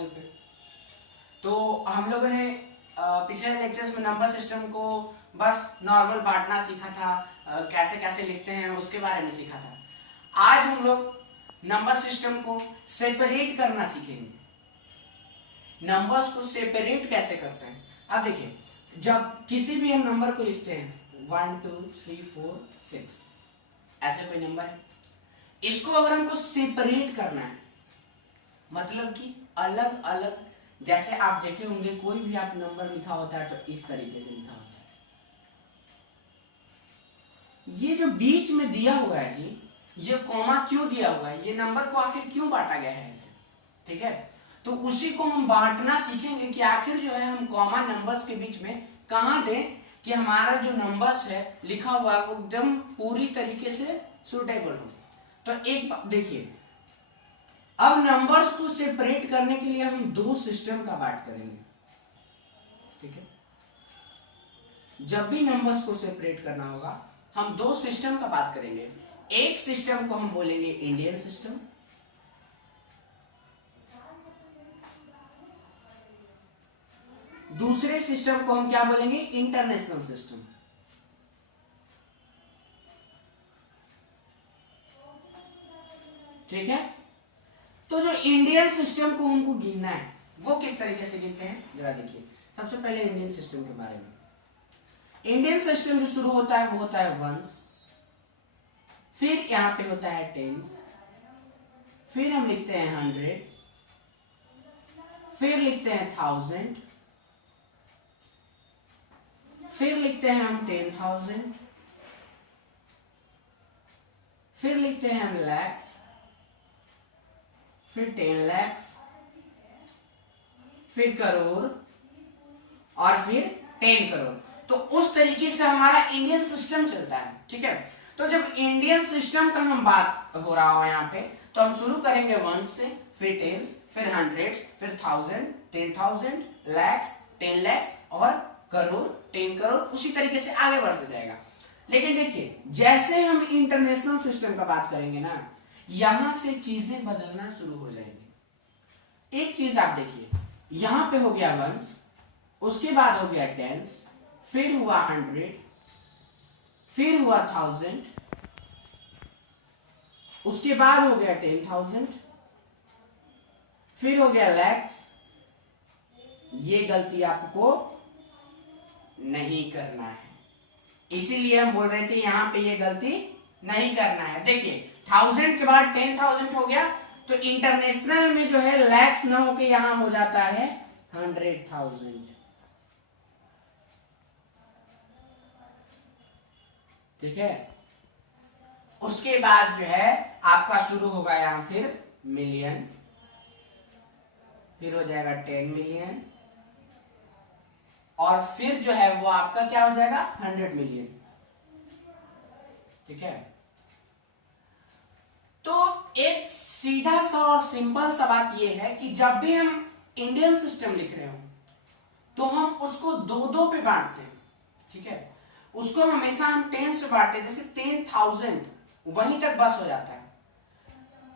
Channel पे। तो हम लोगों ने पिछले लेक्चर्स में नंबर सिस्टम को बस नॉर्मल बांटना सीखा था, कैसे कैसे लिखते हैं उसके बारे में सीखा था। आज हम लोग नंबर सिस्टम को सेपरेट करना सीखेंगे। नंबर्स को सेपरेट कैसे करते हैं। अब देखिए, जब किसी भी हम नंबर को लिखते हैं 1 2 3 4 6 ऐसे कोई नंबर है, इसको अगर हमको सेपरेट करना है मतलब कि अलग अलग, जैसे आप देखे होंगे कोई भी आप नंबर लिखा होता है तो इस तरीके से लिखा होता है। ये जो बीच में दिया हुआ है जी, ये कॉमा क्यों दिया हुआ है, ये नंबर को आखिर क्यों बांटा गया है ऐसे, ठीक है। तो उसी को हम बांटना सीखेंगे कि आखिर जो है हम कॉमा नंबर्स के बीच में कहां दें कि हमारा जो नंबर्स है लिखा हुआ है वो एकदम पूरी तरीके से सुटेबल हो। तो एक बात देखिए, अब नंबर्स को सेपरेट करने के लिए हम दो सिस्टम का बात करेंगे, ठीक है। जब भी नंबर्स को सेपरेट करना होगा हम दो सिस्टम का बात करेंगे। एक सिस्टम को हम बोलेंगे इंडियन सिस्टम, दूसरे सिस्टम को हम क्या बोलेंगे, इंटरनेशनल सिस्टम। ठीक है। तो जो इंडियन सिस्टम को हमको गिनना है वो किस तरीके से गिनते हैं जरा देखिए। सबसे पहले इंडियन सिस्टम के बारे में, इंडियन सिस्टम जो शुरू होता है वो होता है वंस, फिर यहां पे होता है टेंस, फिर हम लिखते हैं 100, फिर लिखते हैं 1000, फिर लिखते हैं हम 10,000, फिर लिखते हैं हम लैक्स, फिर 10 lakhs, फिर करोड़ और फिर 10 करोड़। तो उस तरीके से हमारा इंडियन सिस्टम चलता है, ठीक है। तो जब इंडियन सिस्टम का हम बात हो रहा हो यहाँ पे, तो हम शुरू करेंगे वंस से, फिर टेंस, फिर 100, फिर 1000, 10,000, लैक्स, 10 lakhs और करोड़, 10 करोड़, उसी तरीके से आगे बढ़ते जाएगा। लेकिन देखिए, जैसे हम इंटरनेशनल सिस्टम का बात करेंगे ना, यहां से चीजें बदलना शुरू हो जाएंगी। एक चीज आप देखिए, यहां पे हो गया वंस, उसके बाद हो गया टेंस, फिर हुआ 100, फिर हुआ 1000, उसके बाद हो गया 10,000, फिर हो गया लैक्स। ये गलती आपको नहीं करना है, इसीलिए हम बोल रहे थे यहां पे ये गलती नहीं करना है। देखिए 1000 के बाद 10,000 हो गया, तो इंटरनेशनल में जो है लैक्स ना होके यहां हो जाता है 100,000, ठीक है। उसके बाद जो है आपका शुरू होगा यहां फिर मिलियन, फिर हो जाएगा 10 मिलियन और फिर जो है वो आपका क्या हो जाएगा 100 मिलियन, ठीक है। तो एक सीधा सा और सिंपल सा बात यह है कि जब भी हम इंडियन सिस्टम लिख रहे हो तो हम उसको दो दो पे बांटते हैं, ठीक है। उसको हमेशा हम 10 से बांटते हैं, जैसे 10,000 वहीं तक बस हो जाता है।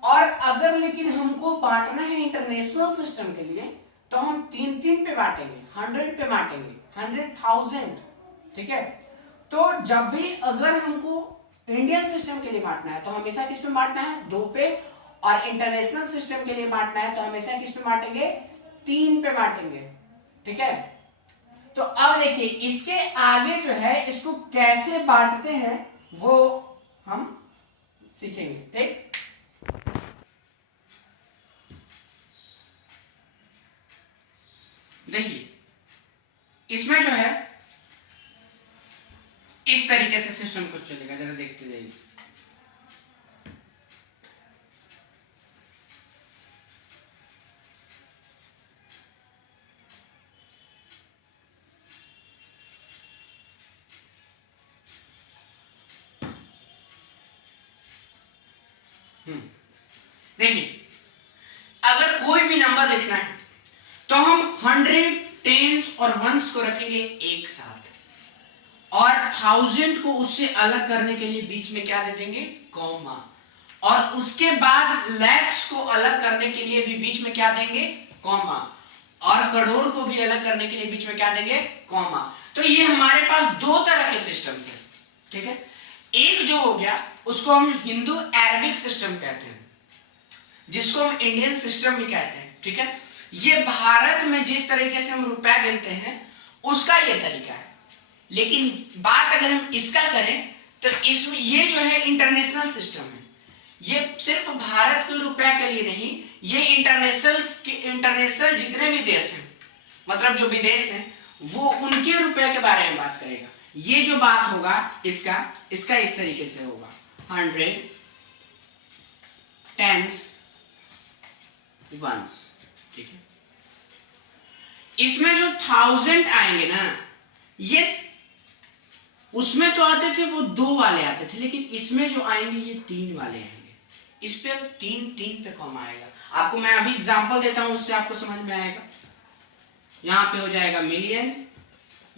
और अगर लेकिन हमको बांटना है इंटरनेशनल सिस्टम के लिए तो हम 3 पे बांटेंगे, 100 पे बांटेंगे, 100,000, ठीक है। तो जब भी अगर हमको इंडियन सिस्टम के लिए बांटना है तो हमेशा किस पे बांटना है, 2 पे, और इंटरनेशनल सिस्टम के लिए बांटना है तो हमेशा किस पे बांटेंगे, 3 पे बांटेंगे, ठीक है। तो अब देखिए इसके आगे जो है इसको कैसे बांटते हैं वो हम सीखेंगे, ठीक। देखिए इसमें जो है इस तरीके से सिस्टम कुछ चलेगा, जरा देखते जाइए। देखिए अगर कोई भी नंबर लिखना है तो हम 100, टेंस और वंस को रखेंगे एक साथ, और 1000 को उससे अलग करने के लिए बीच में क्या दे देंगे, कॉमा, और उसके बाद लैक्स को अलग करने के लिए भी बीच में क्या देंगे, कॉमा, और करोड़ को भी अलग करने के लिए बीच में क्या देंगे, कॉमा। तो ये हमारे पास दो तरह के सिस्टम है, ठीक है। एक जो हो गया उसको हम हिंदू अरबिक सिस्टम कहते हैं, जिसको हम इंडियन सिस्टम भी कहते हैं, ठीक है। ये भारत में जिस तरीके से हम रुपया गिनते हैं उसका ये तरीका है, लेकिन बात अगर हम इसका करें तो इसमें ये जो है इंटरनेशनल सिस्टम है। ये सिर्फ भारत के रुपया के लिए नहीं, ये इंटरनेशनल जितने भी देश हैं, मतलब जो विदेश हैं, वो उनके रुपए के बारे में बात करेगा। ये जो बात होगा इसका इस तरीके से होगा, 100, 10s, 1s, ठीक है। इसमें जो 1000 आएंगे ना, ये उसमें तो आते थे वो 2 वाले आते थे, लेकिन इसमें जो आएंगे ये 3 वाले आएंगे। इस पे 3 पे कॉमा आएगा। आपको मैं अभी एग्जांपल देता हूं, उससे आपको समझ में आएगा। यहां पे हो जाएगा मिलियन,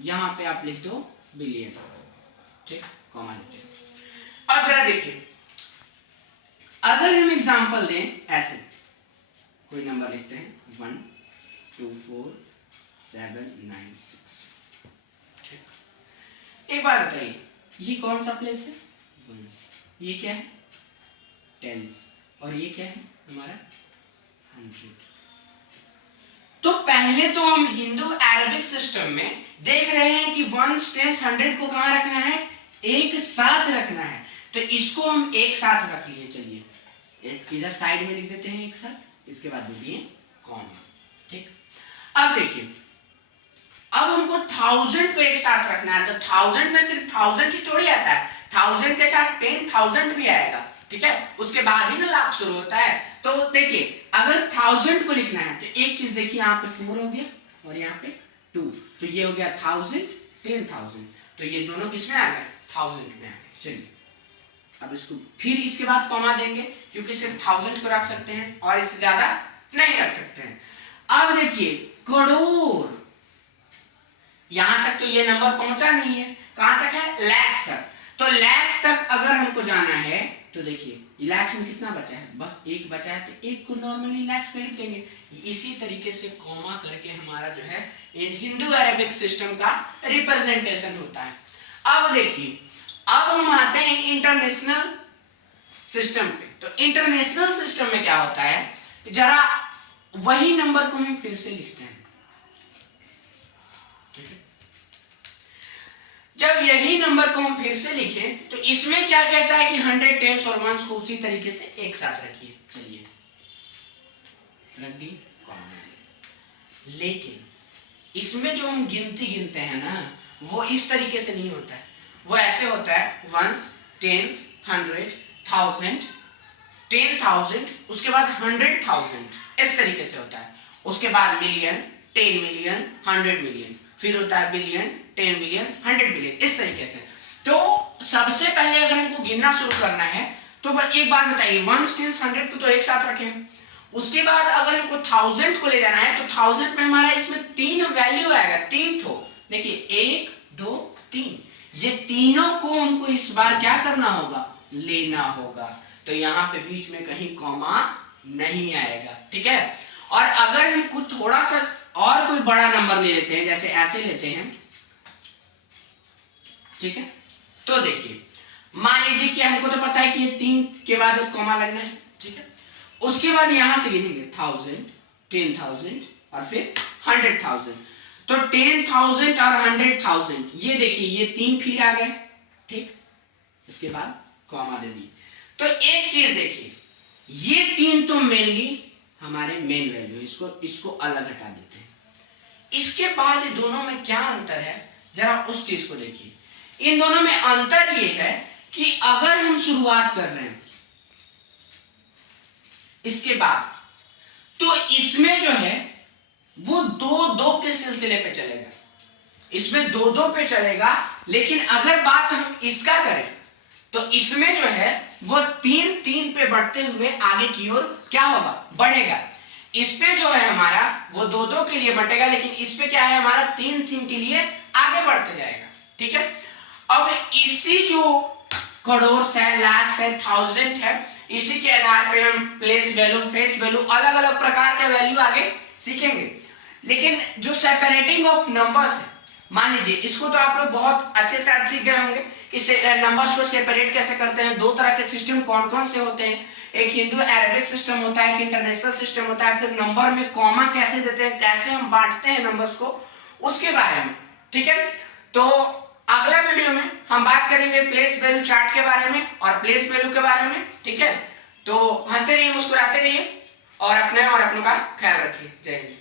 यहां पे आप लिख दो बिलियन, ठीक, कॉमा लेते हैं। अब जरा देखिए, अगर हम एग्जांपल दें ऐसे, कोई नंबर लिखते हैं 1 2 4 7 9 6, ठीक। एक बार बताइए, ये कौन सा प्लेस है, वंस, ये क्या है, टेंस, और ये क्या है हमारा 100। तो पहले तो हम हिंदू अरबिक सिस्टम में देख रहे हैं कि 1s, 10s, 100 को कहां रखना है, एक साथ रखना है। तो इसको हम एक साथ रख लिए, चलिए इधर साइड में लिख देते हैं एक साथ, इसके बाद दिए कॉमा, ठीक। अब देखिए, अब हमको 1000 को एक साथ रखना है, तो 1000 में सिर्फ 1000 ही थोड़ी आता है, 1000 के साथ 10,000 भी आएगा, ठीक है। उसके बाद ही ना लाख शुरू होता है। तो देखिए, अगर 1000 को लिखना है तो एक चीज देखिए, यहाँ पे 4 हो गया और यहाँ पे 2, तो ये हो गया 1000, 10,000, तो ये दोनों किसमें आ गए, 1000 में आ गए। चलिए अब इसको फिर इसके बाद कॉमा देंगे, क्योंकि सिर्फ 1000 को रख सकते हैं और इससे ज्यादा नहीं रख सकते हैं। अब देखिए करोड़, यहां तक तो ये नंबर पहुंचा नहीं है, कहां तक है, लैक्स तक। तो लैक्स तक अगर हमको जाना है तो देखिए लैक्स में कितना बचा है, बस 1 बचा है, तो 1 को नॉर्मली लैक्स में लिख देंगे। इसी तरीके से कॉमा करके हमारा जो है हिंदू अरबिक सिस्टम का रिप्रेजेंटेशन होता है। अब देखिए, अब हम आते हैं इंटरनेशनल सिस्टम पे। तो इंटरनेशनल सिस्टम में क्या होता है, जरा वही नंबर को हम फिर से लिखते हैं, ठीक है। जब यही नंबर को हम फिर से लिखें तो इसमें क्या कहता है कि 100, 10s और 1s को उसी तरीके से एक साथ रखिए। चलिए रख दी, कॉमा दी। लेकिन इसमें जो हम गिनती गिनते हैं ना, वो इस तरीके से नहीं होता है, वो ऐसे होता है 1s, 10s, 100, 1000, 10,000, उसके बाद 100,000, इस तरीके से होता है। उसके बाद मिलियन, 10 मिलियन, 100 मिलियन, फिर होता है बिलियन, 10 बिलियन, 100 बिलियन, इस तरीके से। तो सबसे पहले अगर हमको गिनना शुरू करना है तो एक बात बताइए, 1s, 10s, 100 को तो एक साथ रखें। उसके बाद अगर हमको 1000 को ले जाना है तो 1000 में हमारा इसमें 3 वैल्यू आएगा, 3 ठो। देखिए 1 2 3, ये तीनों को हमको इस बार क्या करना होगा, लेना होगा। तो यहाँ पे बीच में कहीं कॉमा नहीं आएगा, ठीक है। और अगर हम कुछ थोड़ा सा और कोई बड़ा नंबर ले लेते हैं, जैसे ऐसे लेते हैं, ठीक है। तो देखिए मान लीजिए कि हमको तो पता है कि ये 3 के बाद एक कॉमा लगना है, ठीक है। उसके बाद यहां से गिनेंगे 1000, 10,000 और फिर 100,000। तो 10,000 और 100,000, ये देखिए ये 3 फिर आ गए, ठीक। इसके बाद कॉमा दे दिए। तो एक चीज देखिए, ये 3 तो मेनली हमारे मेन वैल्यू, इसको अलग हटा देते हैं। इसके बाद ये दोनों में क्या अंतर है, जरा उस चीज को देखिए। इन दोनों में अंतर ये है कि अगर हम शुरुआत कर रहे हैं इसके बाद, तो इसमें जो है वो 2-2 के सिलसिले पे चलेगा, इसमें 2-2 पे चलेगा। लेकिन अगर बात हम इसका करें तो इसमें जो है वो 3-3 पे बढ़ते हुए आगे की ओर क्या होगा, बढ़ेगा। इस पे जो है हमारा वो 2-2 के लिए बढ़ेगा, लेकिन इस पे क्या है हमारा 3-3 के लिए आगे बढ़ते जाएगा, ठीक है। अब इसी जो करोड़ है, लाख है, 1000 है, इसी के आधार पे हम प्लेस वैल्यू, फेस वैल्यू, अलग अलग प्रकार के वैल्यू आगे सीखेंगे। लेकिन जो सेपरेटिंग ऑफ नंबर्स है, मान लीजिए इसको तो आप लोग बहुत अच्छे से आज सीख गए होंगे कि नंबर्स को सेपरेट कैसे करते हैं। दो तरह के सिस्टम कौन कौन से होते हैं, एक हिंदू अरेबिक सिस्टम होता है, एक इंटरनेशनल सिस्टम होता है। फिर नंबर में कॉमा कैसे देते हैं, कैसे हम बांटते हैं नंबर्स को, उसके बारे में। ठीक है, तो अगला वीडियो में हम बात करेंगे प्लेस वैल्यू चार्ट के बारे में और प्लेस वैल्यू के बारे में। ठीक है, तो हंसते रहिए, मुस्कुराते रहिए और अपने और अपनों का ख्याल रखिए। जय हिंद।